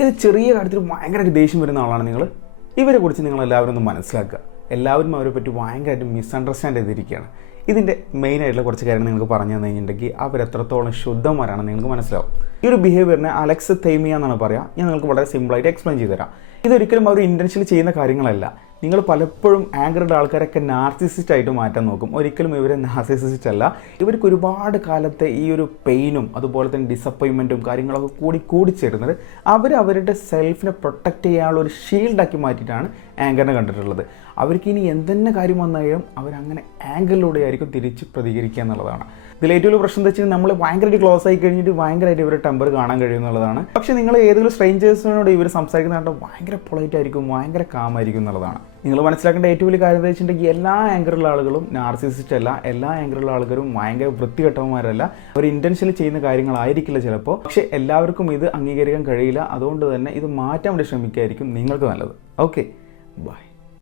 ഏത് ചെറിയ കാര്യത്തിൽ ഭയങ്കരമായിട്ട് ദേഷ്യം വരുന്ന ആളാണ് നിങ്ങൾ. ഇവരെ കുറിച്ച് നിങ്ങൾ എല്ലാവരും ഒന്ന് മനസ്സിലാക്കുക. എല്ലാവരും അവരെ പറ്റി ഭയങ്കരമായിട്ട് മിസ്അണ്ടർസ്റ്റാൻഡ് ചെയ്തിരിക്കുകയാണ്. ഇതിൻ്റെ മെയിനായിട്ടുള്ള കുറച്ച് കാര്യങ്ങൾ നിങ്ങൾക്ക് പറഞ്ഞു തന്നു കഴിഞ്ഞിട്ടുണ്ടെങ്കിൽ അവരെത്രത്തോളം ശുദ്ധന്മാരാണെന്ന് നിങ്ങൾക്ക് മനസ്സിലാവും. ഈ ഒരു ബിഹേവിയറിനെ അലക്സ് തൈമിയ എന്നാണ് പറയുക. ഞാൻ നിങ്ങൾക്ക് വളരെ സിമ്പിളായിട്ട് എക്സ്പ്ലെയിൻ ചെയ്തു തരാം. ഇതൊരിക്കലും അവർ ഇൻറ്റൻഷനലി ചെയ്യുന്ന കാര്യങ്ങളല്ല. നിങ്ങൾ പലപ്പോഴും ആങ്കറുടെ ആൾക്കാരൊക്കെ നാർസിസിസ്റ്റ് ആയിട്ട് മാറ്റാൻ നോക്കും. ഒരിക്കലും ഇവരെ നാർസിസിസ്റ്റ് അല്ല. ഇവർക്ക് ഒരുപാട് കാലത്തെ ഈ ഒരു പെയിനും അതുപോലെ തന്നെ ഡിസപ്പോയിൻമെൻറ്റും കാര്യങ്ങളൊക്കെ കൂടിച്ചേരുന്നത് അവരുടെ സെൽഫിനെ പ്രൊട്ടക്റ്റ് ചെയ്യാനുള്ള ഒരു ഷീൽഡാക്കി മാറ്റിയിട്ടാണ് ആങ്കറിനെ കണ്ടിട്ടുള്ളത്. അവർക്ക് ഇനി എന്തെന്നെ കാര്യം വന്നാലും അവരങ്ങനെ ആങ്കറിലൂടെ ആയിരിക്കും തിരിച്ച് പ്രതികരിക്കുക എന്നുള്ളതാണ്. ഇതിൽ ഏറ്റവും വലിയ പ്രശ്നം എന്താ വെച്ചാൽ നമ്മൾ ഭയങ്കരമായിട്ട് ക്ലോസ് ആയി കഴിഞ്ഞിട്ട് ഭയങ്കരമായിട്ട് ഇവരുടെ ടെമ്പർ കാണാൻ കഴിയുമെന്നുള്ളതാണ്. പക്ഷേ നിങ്ങൾ ഏതെങ്കിലും സ്ട്രേഞ്ചേഴ്സിനോട് ഇവർ സംസാരിക്കുന്ന കണ്ടാൽ ഭയങ്കര പൊളൈറ്റ് ആയിരിക്കും, ഭയങ്കര കാമായിരിക്കും എന്നുള്ളതാണ്. നിങ്ങൾ മനസ്സിലാക്കേണ്ട ഏറ്റവും വലിയ കാര്യം എന്താ വെച്ചിട്ടുണ്ടെങ്കിൽ എല്ലാ ആങ്കറുള്ള ആളുകളും നാർസിസിസ്റ്റ് അല്ല. എല്ലാ ആങ്കറുള്ള ആളുകളും ഭയങ്കര വൃത്തികെട്ടവന്മാരല്ല. അവർ ഇൻറ്റൻഷനലി ചെയ്യുന്ന കാര്യങ്ങളായിരിക്കില്ല ചിലപ്പോൾ. പക്ഷേ എല്ലാവർക്കും ഇത് അംഗീകരിക്കാൻ കഴിയില്ല. അതുകൊണ്ട് തന്നെ ഇത് മാറ്റാൻ വേണ്ടി ശ്രമിക്കുകയായിരിക്കും നിങ്ങൾക്ക് നല്ലത്. Okay, by.